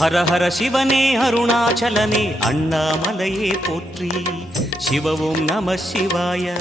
ஹர ஹர சிவனே அருணாச்சலனே அண்ணாமலையே போற்றி. சிவ ஓம் நம சிவாய.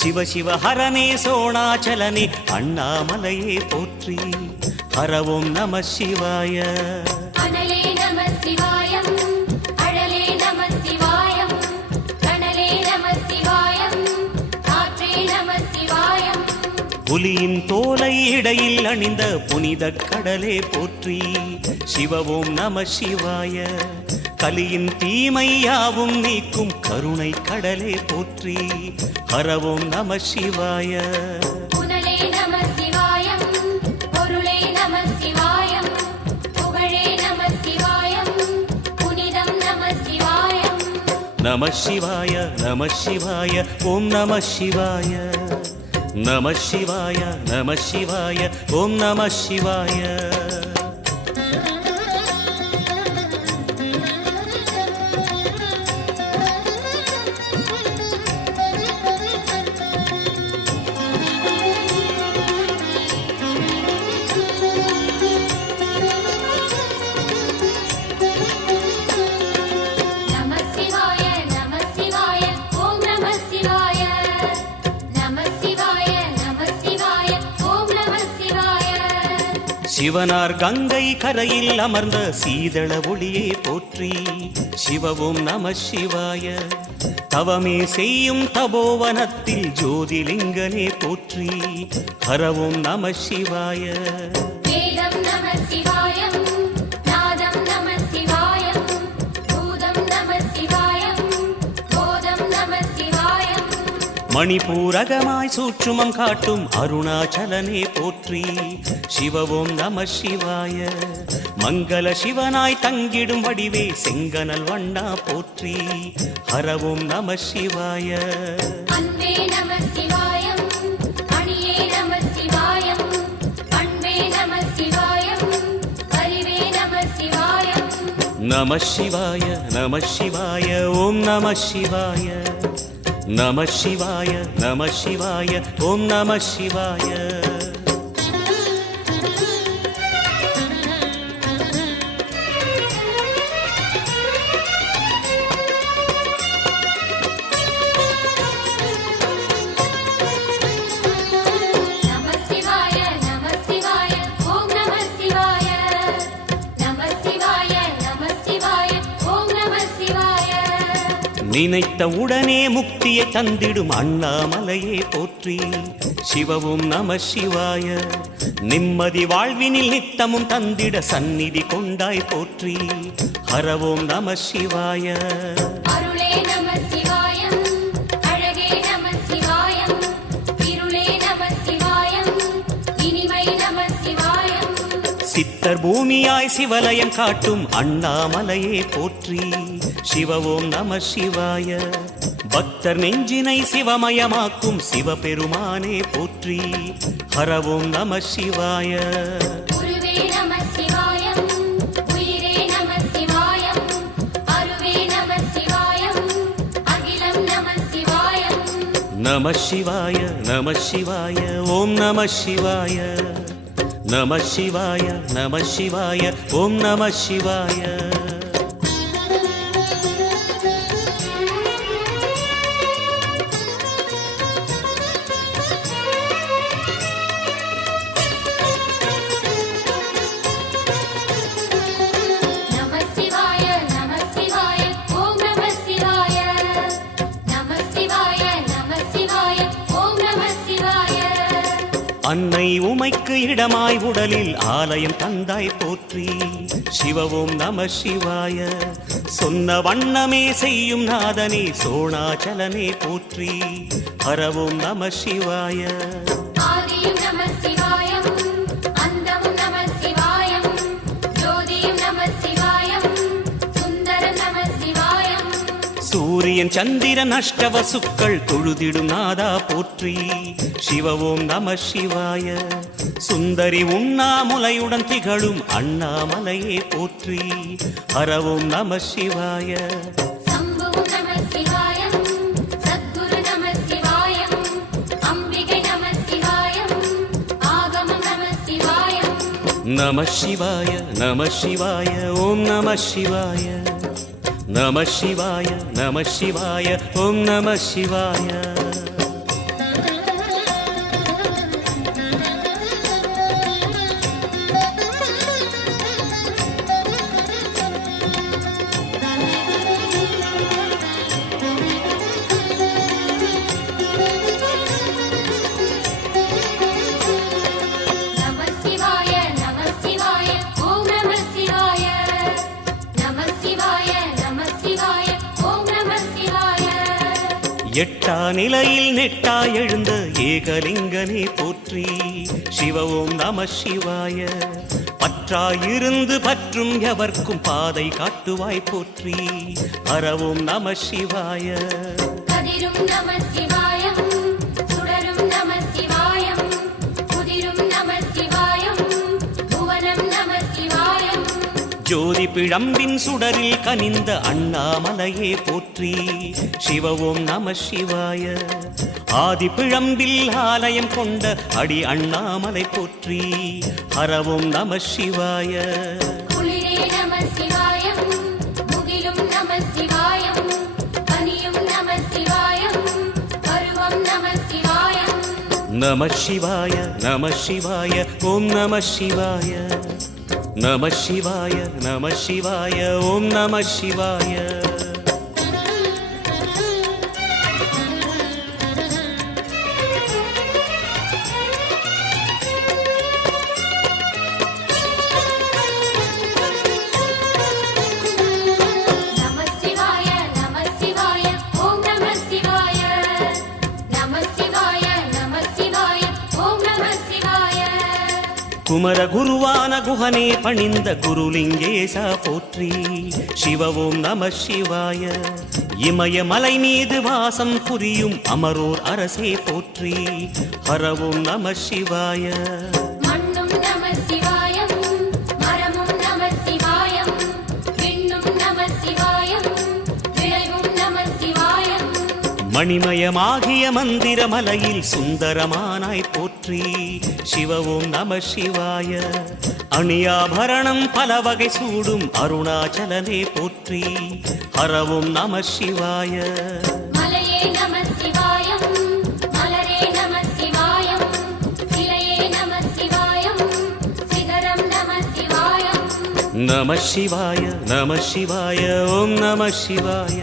சிவ சிவ ஹரனே சோணாச்சலனே அண்ணாமலையே போற்றி. ஹர ஓம் நம சிவாய. அனலே நம சிவாயம், அழலே நம சிவாயம், கனலே நம சிவாயம், காற்றே நம சிவாயம். புலியின் தோலை இடையில் அணிந்த புனித கடலே போற்றி. சிவ ஓம் நம சிவாய. கலியின் தீமையாவும் நீக்கும் கருணை கடலே போற்றி. ஹர ஓம் நம சிவாய. புனலே நம சிவாயம், பொருளே நம சிவாயம், புகழே நம சிவாயம், புனிதம் நம சிவாயம். நம சிவாய நம சிவாய ஓம் நம சிவாய. நம சிவாய நம சிவாய ஓம் நம சிவாய. நம சிவாய நம சிவாய ஓம் நம சிவாய. நம சிவாய நம சிவாய ஓம் நம சிவாய. சிவனார் கங்கை கரையில் அமர்ந்த சீதள ஒளியே போற்றி. சிவ ஓம் நம சிவாய. தவமே செய்யும் தபோவனத்தில் ஜோதிலிங்கனே போற்றி. ஹர ஓம் நம சிவாய. வேதம் நம சிவாயம், நாதம் நம சிவாயம், பூதம் நம சிவாயம், போதம் நம சிவாயம். மணிபூரகமாய் சூட்சுமம் காட்டும் அருணாச்சலனே போற்றி. சிவ ஓம் நம சிவாய. மங்கள சிவனாய் தங்கிடும் வடிவே செங்கனல் வண்ணா போற்றி. ஹர ஓம் நம சிவாய. அன்பே நம சிவாயம், அணியே நம சிவாயம், பண்பே நம சிவாயம், அறிவே நம சிவாயம். நம சிவாய நம சிவாய ஓம் நம சிவாய. நம சிவாய நம சிவாய ஓம் நம சிவாய. நம சிவாய நம சிவாய ஓம் நம சிவாய. நம சிவாய நம சிவாய ஓம் நம சிவாய. நினைத்த உடனே முக்தியை தந்திடும் அண்ணாமலையே போற்றி. சிவ ஓம் நம சிவாய. நிம்மதி வாழ்வினில் நித்தமும் தந்திட சந்நிதி கொண்டாய் போற்றி. ஹர ஓம் நம சிவாய. அருளே நம சிவாயம், அழகே நம சிவாயம், இருளே நம சிவாயம், இனிமை நம சிவாயம். சித்தர் பூமியாய் சிவலயம் காட்டும் அண்ணாமலையே போற்றி. சிவ ஓம் நம சிவாய. பக்தர் நெஞ்சினை சிவமயமாக்கும் சிவபெருமானே போற்றி. ஹர ஓம் நம சிவாய. குருவே நம சிவாயம், உயிரே நம சிவாயம், அருவே நம சிவாயம், அகிலம் நம சிவாயம். நம சிவாய நம சிவாய ஓம் நம சிவாய. நம சிவாய நம சிவாய ஓம் நம சிவாய. நம சிவாய நம சிவாய ஓம் நம சிவாய. நம சிவாய நம சிவாய ஓம் நம சிவாய. அன்னை உமைக்கு இடமாய் உடலில் ஆலயம் தந்தாய் போற்றி. சிவ ஓம் நம சிவாய. சொன்ன வண்ணமே செய்யும் நாதனே சோணாச்சலனே போற்றி. ஹர ஓம் நம சிவாய. ஆதியும் நம சிவாயம், அந்தமும் நம சிவாயம், ஜோதியும் நம சிவாயம், சுந்தரம் நம சிவாயம். சூரியன் சந்திரன் அஷ்டவசுக்கள் தொழுதிடும் நாதா போற்றி. சிவ ஓம் நம சிவாய. சுந்தரி உண்ணாமுலையுடன் திகழும் அண்ணாமலையே போற்றி. ஹர ஓம் நம சிவாய. சம்புவும் நம சிவாயம், சத்குரு நம சிவாயம், அம்பிகை நம சிவாயம், ஆகமம் நம சிவாயம். நம சிவாய நம சிவாய ஓம் நம சிவாய நம சிவாய நம சிவாய ஓம் நம சிவாய நம சிவாய நம சிவாய ஓம் நம சிவாய நம சிவாய நம சிவாய ஓம் நம சிவாய எட்டா நிலையில் நெட்டா எழுந்த ஏகலிங்கனே போற்றி சிவ ஓம் நம சிவாய பற்றாயிருந்து பற்றும் எவர்க்கும் பாதை காட்டுவாய் போற்றி ஹர ஓம் நம சிவாய கதிரும் நம சிவாயம் சுடரும் நம சிவாயம் குதிரும் நம சிவாயம் புவனம் நம சிவாயம் ஜோதி பிழம்பின் சுடரில் கனிந்த அண்ணாமலையே போற்றி சிவ ஓம் நம சிவாய ஆதி பிழம்பில் ஆலயம் கொண்ட அடி அண்ணாமலை போற்றி ஹர ஓம் நம சிவாய குளிரே நம சிவாயம் முகிலும் நம சிவாயம் பனியும் நம சிவாயம் பருவம் நம சிவாயம் நம சிவாய நம சிவாய ஓம் நம சிவாய நம சிவாய நம சிவாய ஓம் நம சிவாய நம சிவாய நம சிவாய ஓம் நம சிவாய நம சிவாய நம சிவாய ஓம் நம சிவாய குமர குருவான குஹனே பணிந்த குருலிங்கேசா போற்றி சிவ ஓம் நம சிவாய இமயமலை மீது வாசம் புரியும் அமரோர் அரசே போற்றி ஹர ஓம் நம சிவாய மண்ணும் நம சிவாயம் மரமும் நம சிவாயம் விண்ணும் நம சிவாயம் விளைவும் நம சிவாயம் மணிமயமாகிய மந்திர மலையில் சுந்தரமானாய் போற்றி சிவ ஓம் நம சிவாய அணியாபரணம் பல வகை சூடும் அருணாச்சலனே போற்றி ஹர ஓம் நம சிவாய மலையே நம சிவாயம் மலரே நம சிவாயம் சிலையே நம சிவாயம் சிகரம் நம சிவாயம் நம சிவாய நம சிவாய ஓம் நம சிவாய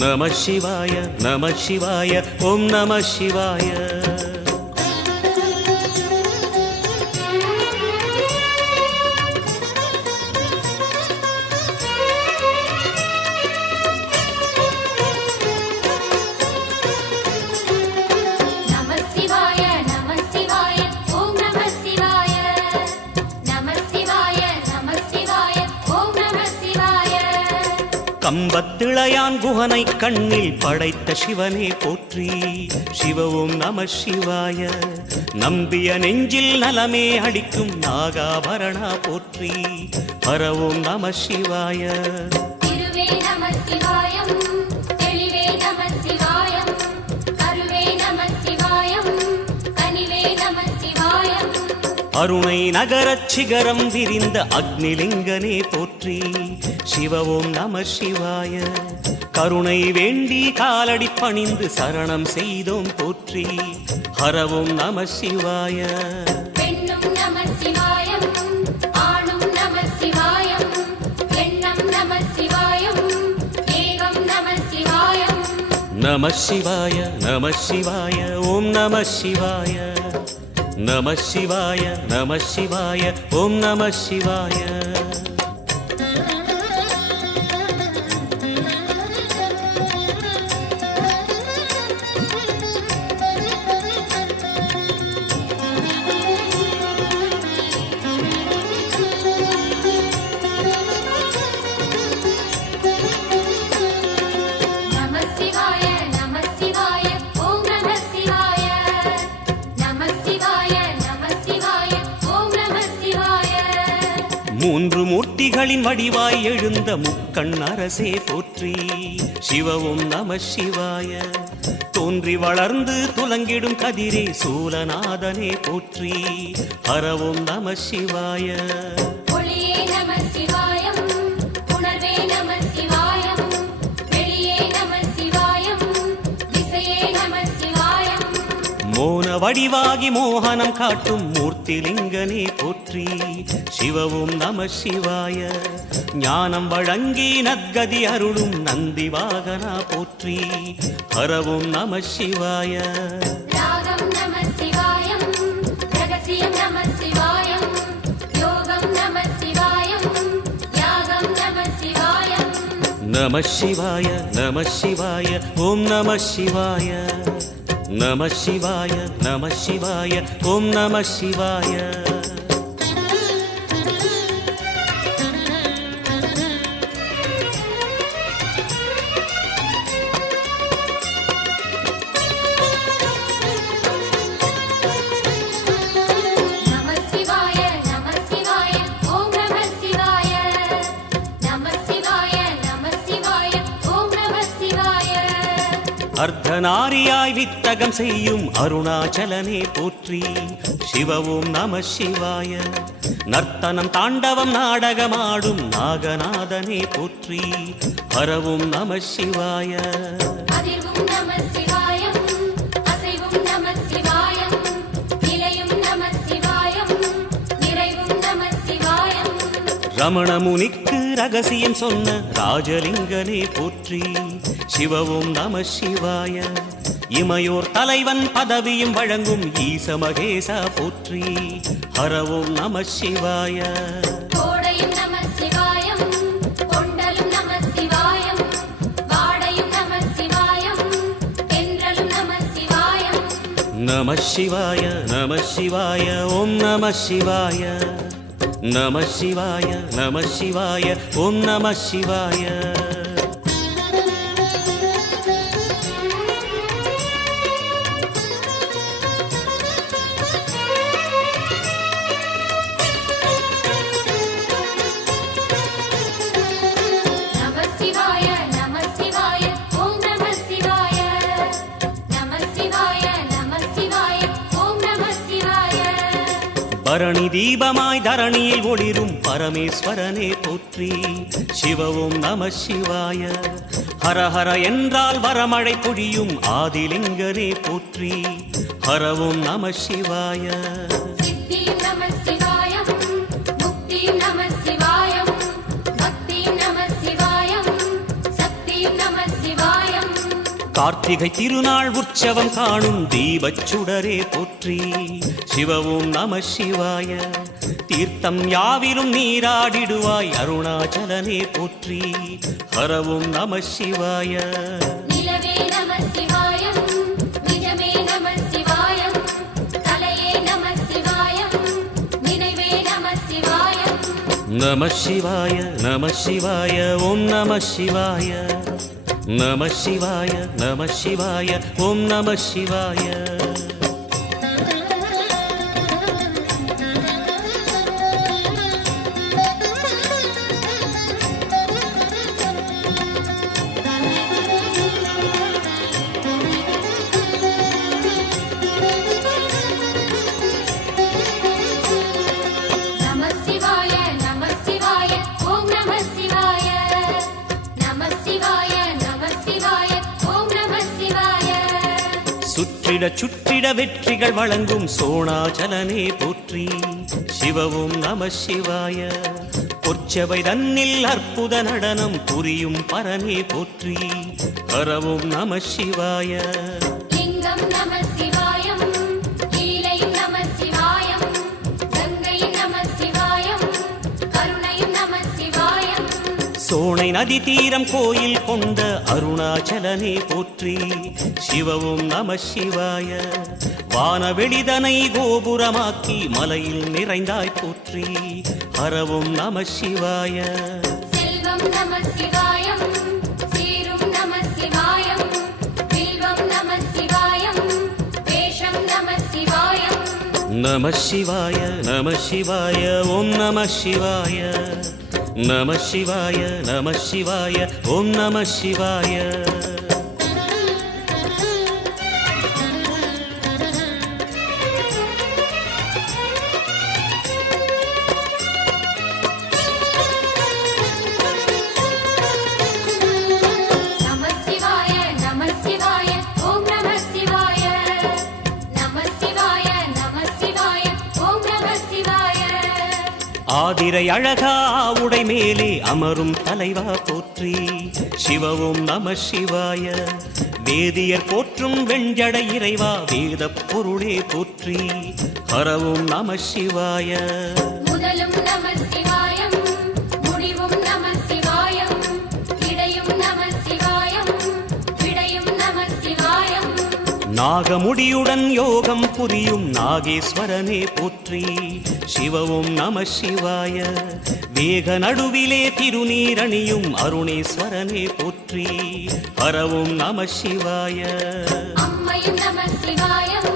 நம சிவாய நம சிவாய ஓம் நம சிவாய நம சிவாய நம சிவாய ஓம் நம சிவாய நம சிவாய நம சிவாய ஓம் நம சிவாய கம்பத்திளையான் குஹனை கண்ணில் படைத்த சிவனே போற்றி சிவ ஓம் நம சிவாய நம்பிய நெஞ்சில் நலமே அடிக்கும் நாகாபரணா போற்றி ஹர ஓம் நம சிவாய திருவே நம சிவாயம் தெளிவே நம சிவாயம் கருவே நம சிவாயம் கனிவே நம சிவாயம் அருணை நகரச் சிகரம் விரிந்த அக்னிலிங்கனே போற்றி சிவ ஓம் நம சிவாய கருணை வேண்டி காலடி பணிந்து சரணம் செய்தோம் போற்றி ஹர ஓம் நம சிவாய பெண்ணும் நம சிவாயம் ஆணும் நம சிவாயம் எண்ணம் நம சிவாயம் ஏகம் நம சிவாயம் நம சிவாய நம சிவாய ஓம் நம சிவாய நம சிவாய நம சிவாய ஓம் நம சிவாய நம சிவாய நம சிவாய ஓம் நம சிவாய நம சிவாய நம சிவாய ஓம் நம சிவாய மூன்று முக்களின் வடிவாய் எழுந்த முக்கண் அரசே போற்றி. சிவவும் நம சிவாய. தோன்றி வளர்ந்து துலங்கிடும் கதிரே சூலநாதனே போற்றி. ஹரவும் நம சிவாய. ஒளியே நம சிவாயம், உணர்வே நம சிவாயம், வெளியே நம சிவாயம், திசையே நம சிவாயம். மோன வடிவாகி மோகனம் காட்டும் மூர்த்திலிங்கனே போற்றி. சிவவும் நம சிவாய. ஞானம் வழங்கி நற்கதி அருளும் நந்தி வாகனா போற்றி. ஹரவும் நம சிவாய. ராகம் நம சிவாயம், ரகசியம் நம சிவாயம், யோகம் நம சிவாயம், யாகம் நம சிவாயம். நம சிவாய நம சிவாய ஓம் நம சிவாய. நம சிவாய நம சிவாய ஓம் நம சிவாய. நம சிவாய நம சிவாய ஓம் நம சிவாய. நம சிவாய நம சிவாய ஓம் நம சிவாய. அர்த்தநாரியாய் வித்தகம் செய்யும் அருணாச்சலனே போற்றி. சிவவும் நம சிவாய. நர்த்தனம் தாண்டவம் நாடகமாடும் நாகநாதனே போற்றி. ஹரவும் நம சிவாய. அதிர்வும் நம சிவாயம், அசைவும் நம சிவாயம், நிலையும் நம சிவாயம், நிறைவும் நம சிவாயம். ரமண முனிக்கு ரகசியம் சொன்ன ராஜலிங்கனே போற்றி. சிவவும் நம சிவாய. இமையோர் தலைவன் பதவியும் வழங்கும் ஈச மகேசா போற்றி. ஹரவும் நம சிவாய. கோடையும் நம சிவாயம், கொண்டலும் நம சிவாயம், வாடையும் நம சிவாயம், தென்றலும் நம சிவாயம். நம சிவாய நம சிவாய ஓம் நம சிவாய. நம சிவாய நம சிவாய ஓம் நம சிவாய. நம சிவாய நம சிவாய ஓம் நம சிவாய. நம சிவாய நம சிவாய ஓம் நம சிவாய. பரணி தீபமாய் தரணியில் ஒளிரும் பரமேஸ்வரனே போற்றி. சிவவும் நம சிவாய. ஹரஹர என்றால் வரமழை பொழியும் ஆதிலிங்கனே போற்றி. ஹரவும் நம சிவாய. சித்தியும் நம சிவாயம், முக்தியும் நம சிவாயம், பக்தியும் நம சிவாயம், சக்தியும் நம சிவாயம். கார்த்திகை திருநாள் உற்சவம் காணும் தீபச் சுடரே போற்றி. சிவவும் நம சிவாய. தீர்த்தம் யாவிலும் நீராடிடுவாய் அருணாச்சலனே போற்றி. ஹரவும் நம சிவாய. நிலவே நம சிவாயம், நிஜமே நம சிவாயம், கலையே நம சிவாயம், நினைவே நம சிவாயம். நம சிவாய நம சிவாய ஓம் நம சிவாய. நம சிவாய நம சிவாய ஓம் நம சிவாய. நம சிவாய நம சிவாய ஓம் நம சிவாய. நம சிவாய நம சிவாய ஓம் நம சிவாய. சுற்றிட சுற்றிட வெற்றிகள் வழங்கும் சோணாச்சலனே போற்றி. சிவவும் நம சிவாய. பொற்சபை தன்னில் அற்புத நடனம் புரியும் பரனே போற்றி. ஹரவும் நம சிவாய. லிங்கம் நம சிவாயம், லீலையும் நம சிவாயம், கங்கையும் நம சிவாயம், கருணையும் நம சிவாயம். சோனை நதி தீரம் கோயில் கொண்ட அருணாச்சலனே போற்றி. சிவவும் நம சிவாய. வானவெளிதனை கோபுரமாக்கி மலையில் நிறைந்தாய் போற்றி. ஹரவும் நம சிவாய. செல்வம் நம சிவாயம், சீரும் நம சிவாயம், வில்வம் நம சிவாயம், வேஷம் நம சிவாயம். நம சிவாய நம சிவாய ஓம் நம சிவாய. நம சிவாய நம சிவாய ஓம் நம சிவாய. நம சிவாய நம சிவாய ஓம் நம சிவாய. நம சிவாய நம சிவாய ஓம் நம சிவாய. ஆதிரை அழகா உடை மேலே அமரும் தலைவா போற்றி சிவவும் நம சிவாய. வேதியர் போற்றும் வெண்ஜடை இறைவா வேத பொருளே போற்றி ஹரவும் நம சிவாய. முதலும் நம சிவாயம் முடிவும் நம சிவாயம் இடையும் நம சிவாயம் விடையும் நம சிவாயம். நாகமுடியுடன் யோகம் புரியும் நாகேஸ்வரனே போற்றி சிவவும் நம சிவாய. வேக நடுவிலே திருநீரணியும் அருணேஸ்வரனே போற்றி ஹரவும் நம சிவாய. அம்மையும் நம சிவாயம்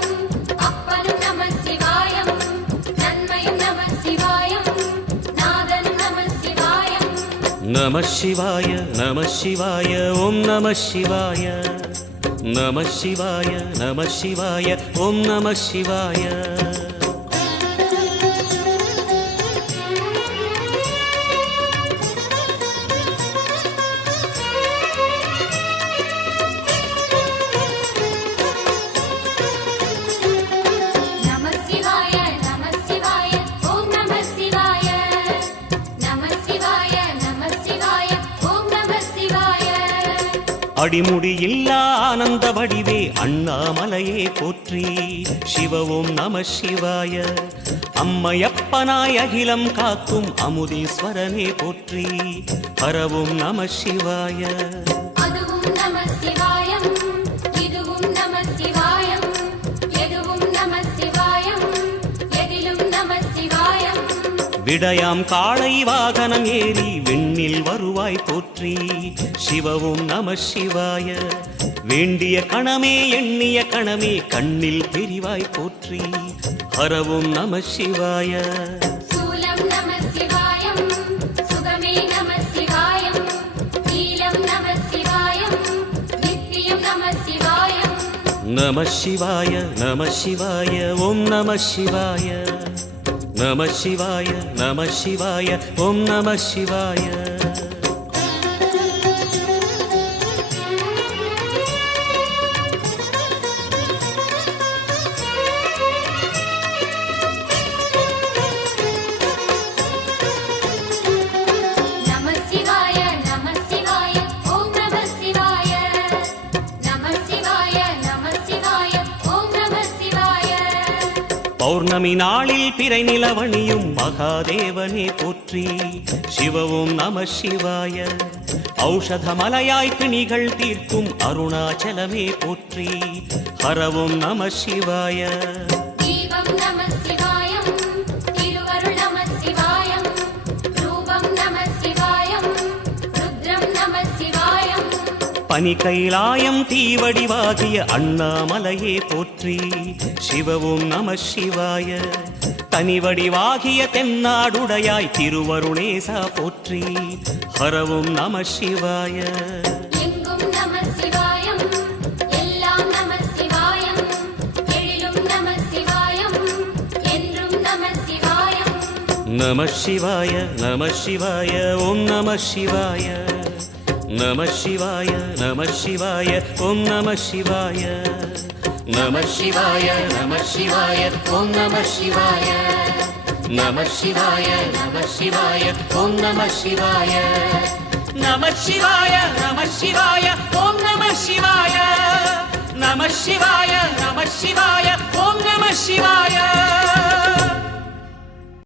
அப்பனும் நம சிவாயம் நன்மையும் நம சிவாயம் நாதனும் நம சிவாயம். நம சிவாய நம சிவாய ஓம் நம சிவாய. நம சிவாய நம சிவாய ஓம் நம சிவாய. நம சிவாய நம சிவாய ஓம் நம சிவாய. நம சிவாய நம சிவாய ஓம் நம சிவாய. அடிமுடி இல்லா ஆனந்த வடிவே அண்ணாமலையே போற்றி சிவவும் நம சிவாய. அம்மையப்பனாய் அகிலம் காக்கும் அமுதீஸ்வரனே போற்றி ஹரவும் நம சிவாய. அதுவும் நம சிவாயம் இதுவும் நம சிவாயம் எதுவும் நம சிவாயம் எதிலும் நம சிவாயம். விடயாம் காளை வாகனம் ஏறி விண்ணில் வருவாய் போற்றி சிவவும் நம சிவாய. வேண்டிய கணமே எண்ணிய கணமே கண்ணில் தெரிவாய் போற்றி ஹரவும் நம சிவாய. சூலம் நம சிவாயம் சுகமே நம சிவாயம் நீலம் நம சிவாயம் நித்தியம் நம சிவாயம். நம சிவாய நம சிவாய ஓம் நம சிவாய. நம சிவாய நம சிவாய ஓம் நம சிவாய. நம சிவாய நம சிவாய ஓம் நம சிவாய. நம சிவாய நம சிவாய ஓம் நம சிவாய. பௌர்ணமி நாளில் பிறை நிலவணியும் மகாதேவனே போற்றி சிவவும் நம சிவாய. ஔஷதமலையாய் பிணிகள் தீர்க்கும் அருணாச்சலமே போற்றி ஹரவும் நம சிவாய. தீபம் நம சிவாயம் திருவருள் நம சிவாயம் ரூபம் நம சிவாயம் ருத்ரம் நம சிவாயம். பனி கைலாயம் தீவடிவாகிய அண்ணாமலையே போற்றி சிவவும் நம சிவாய. தனிவடிவாகிய தென்னாடுடையாய் திருவருணேசா போற்றி ஹரவும் நம சிவாய. எங்கும் நம சிவாயம் எல்லாம் நம சிவாயம் எழிலும் நம சிவாயம் என்றும் நம சிவாயம். நம சிவாய நம சிவாய ஓம் நம சிவாய. நம சிவாய நம சிவாய ஓம் நம சிவாய. நம சிவாய நம சிவாய ஓம் நம சிவாய. நம சிவாய நம சிவாய ஓம் நம சிவாய. நம சிவாய நம சிவாய ஓம் நம சிவாய. நம சிவாய நம சிவாய ஓம் நம சிவாய.